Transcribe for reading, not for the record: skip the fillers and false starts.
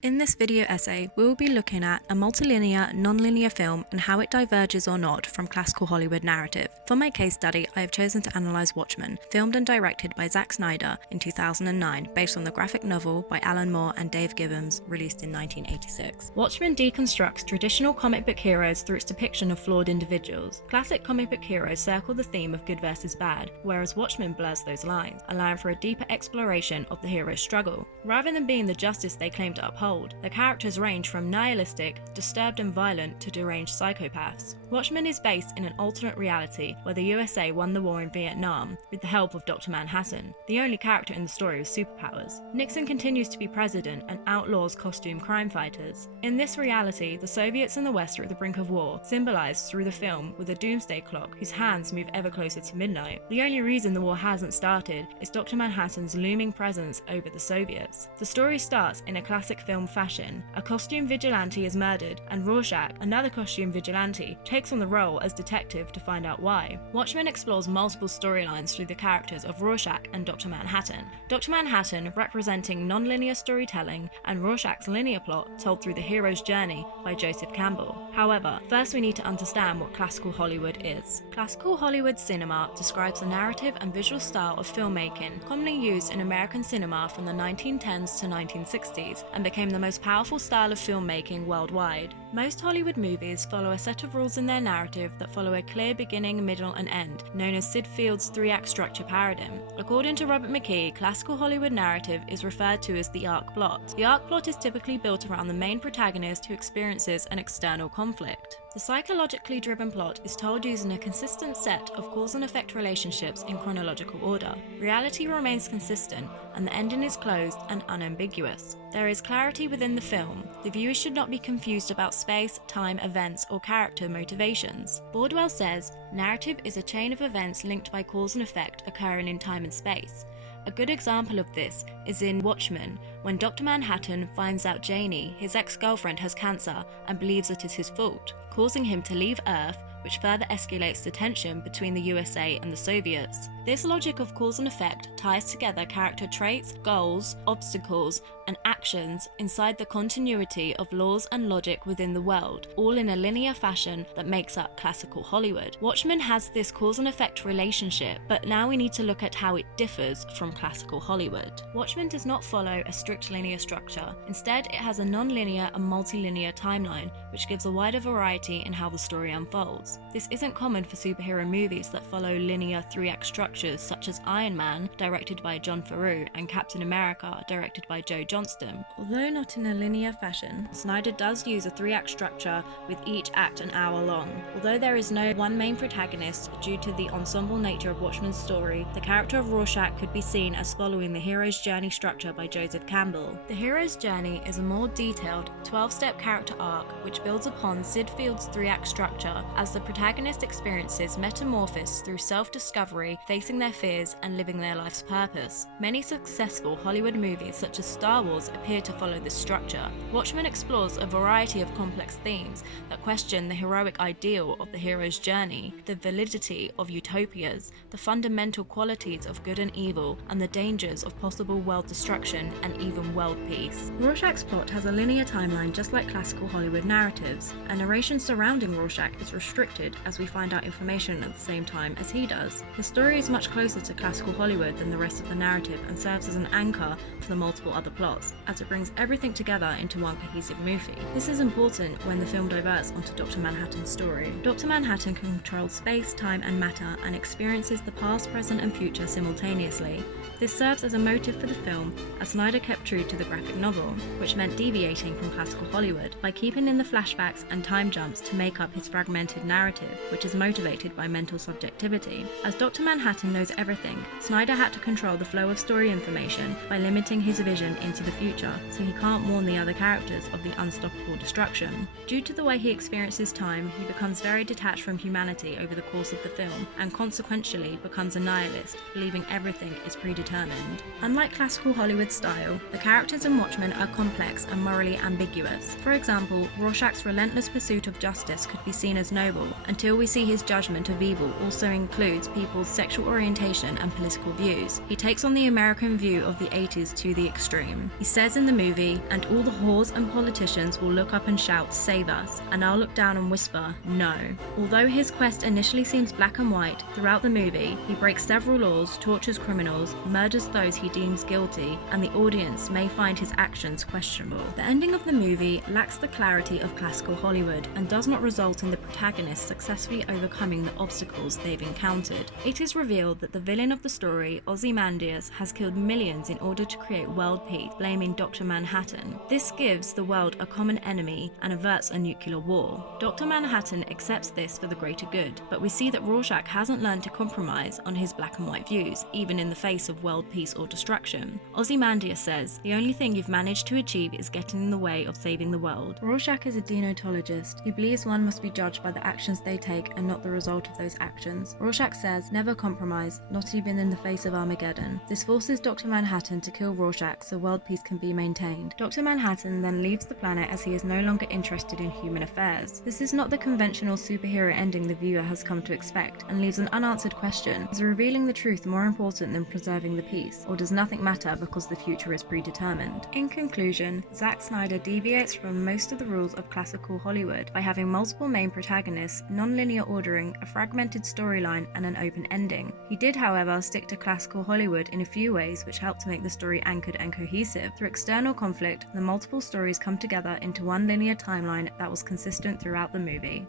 In this video essay, we will be looking at a multilinear, non-linear film and how it diverges or not from classical Hollywood narrative. For my case study, I have chosen to analyse Watchmen, filmed and directed by Zack Snyder in 2009, based on the graphic novel by Alan Moore and Dave Gibbons, released in 1986. Watchmen deconstructs traditional comic book heroes through its depiction of flawed individuals. Classic comic book heroes circle the theme of good versus bad, whereas Watchmen blurs those lines, allowing for a deeper exploration of the hero's struggle. Rather than being the justice they claim to uphold, the characters range from nihilistic, disturbed and violent to deranged psychopaths. Watchmen is based in an alternate reality where the USA won the war in Vietnam with the help of Dr. Manhattan, the only character in the story with superpowers. Nixon continues to be president and outlaws costume crime fighters. In this reality, the Soviets and the West are at the brink of war, symbolized through the film with a doomsday clock whose hands move ever closer to midnight. The only reason the war hasn't started is Dr. Manhattan's looming presence over the Soviets. The story starts in a classic film fashion. A costume vigilante is murdered, and Rorschach, another costume vigilante, takes on the role as detective to find out why. Watchmen explores multiple storylines through the characters of Rorschach and Dr. Manhattan. Dr. Manhattan representing non-linear storytelling, and Rorschach's linear plot told through the hero's journey by Joseph Campbell. However, first we need to understand what classical Hollywood is. Classical Hollywood cinema describes the narrative and visual style of filmmaking commonly used in American cinema from the 1910s to 1960s and became the most powerful style of filmmaking worldwide. Most Hollywood movies follow a set of rules in their narrative that follow a clear beginning, middle and end, known as Sid Field's three-act structure paradigm. According to Robert McKee, classical Hollywood narrative is referred to as the arc plot. The arc plot is typically built around the main protagonist who experiences an external conflict. The psychologically driven plot is told using a consistent set of cause and effect relationships in chronological order. Reality remains consistent, and the ending is closed and unambiguous. There is clarity within the film. The viewer should not be confused about space, time, events, or character motivations. Bordwell says, narrative is a chain of events linked by cause and effect occurring in time and space. A good example of this is in Watchmen, when Dr. Manhattan finds out Janie, his ex-girlfriend, has cancer and believes it is his fault, causing him to leave Earth, which further escalates the tension between the USA and the Soviets. This logic of cause and effect ties together character traits, goals, obstacles, and actions inside the continuity of laws and logic within the world, all in a linear fashion that makes up classical Hollywood. Watchmen has this cause and effect relationship, but now we need to look at how it differs from classical Hollywood. Watchmen does not follow a strict linear structure. Instead, it has a non-linear and multi-linear timeline, which gives a wider variety in how the story unfolds. This isn't common for superhero movies that follow linear three-act structures such as Iron Man, directed by Jon Favreau, and Captain America, directed by Joe Johnston. Although not in a linear fashion, Snyder does use a three-act structure with each act an hour long. Although there is no one main protagonist due to the ensemble nature of Watchmen's story, the character of Rorschach could be seen as following the hero's journey structure by Joseph Campbell. The hero's journey is a more detailed 12-step character arc which builds upon Sid Field's three-act structure as the protagonist experiences metamorphosis through self-discovery, facing their fears and living their life's purpose. Many successful Hollywood movies such as Star Wars appear to follow this structure. Watchmen explores a variety of complex themes that question the heroic ideal of the hero's journey, the validity of utopias, the fundamental qualities of good and evil, and the dangers of possible world destruction and even world peace. Rorschach's plot has a linear timeline just like classical Hollywood narratives, and narration surrounding Rorschach is restricted as we find out information at the same time as he does. The story is much closer to classical Hollywood than the rest of the narrative and serves as an anchor for the multiple other plots, as it brings everything together into one cohesive movie. This is important when the film diverts onto Dr. Manhattan's story. Dr. Manhattan can control space, time and matter and experiences the past, present and future simultaneously. This serves as a motive for the film, as Snyder kept true to the graphic novel, which meant deviating from classical Hollywood by keeping in the flashbacks and time jumps to make up his fragmented narrative, which is motivated by mental subjectivity. As Dr. Manhattan knows everything, Snyder had to control the flow of story information by limiting his vision into the future, so he can't warn the other characters of the unstoppable destruction. Due to the way he experiences time, he becomes very detached from humanity over the course of the film, and consequentially becomes a nihilist, believing everything is predetermined. Unlike classical Hollywood style, the characters in Watchmen are complex and morally ambiguous. For example, Rorschach's relentless pursuit of justice could be seen as noble, until we see his judgment of evil also includes people's sexual orientation and political views. He takes on the American view of the 80s to the extreme. him. He says in the movie, "And all the whores and politicians will look up and shout, 'Save us,' and I'll look down and whisper, 'No.'" Although his quest initially seems black and white, throughout the movie, he breaks several laws, tortures criminals, murders those he deems guilty, and the audience may find his actions questionable. The ending of the movie lacks the clarity of classical Hollywood and does not result in the protagonist successfully overcoming the obstacles they've encountered. It is revealed that the villain of the story, Ozymandias, has killed millions in order to create world peace, blaming Dr. Manhattan. This gives the world a common enemy and averts a nuclear war. Dr. Manhattan accepts this for the greater good, but we see that Rorschach hasn't learned to compromise on his black and white views, even in the face of world peace or destruction. Ozymandias says, "The only thing you've managed to achieve is getting in the way of saving the world." Rorschach is a deontologist. He believes one must be judged by the actions they take and not the result of those actions. Rorschach says, "Never compromise, not even in the face of Armageddon." This forces Dr. Manhattan to kill Rorschach so world peace can be maintained. Dr. Manhattan then leaves the planet as he is no longer interested in human affairs. This is not the conventional superhero ending the viewer has come to expect, and leaves an unanswered question: is revealing the truth more important than preserving the peace, or does nothing matter because the future is predetermined? In conclusion, Zack Snyder deviates from most of the rules of classical Hollywood by having multiple main protagonists, non-linear ordering, a fragmented storyline, and an open ending. He did, however, stick to classical Hollywood in a few ways which helped to make the story anchored and cohesive. Through external conflict, the multiple stories come together into one linear timeline that was consistent throughout the movie.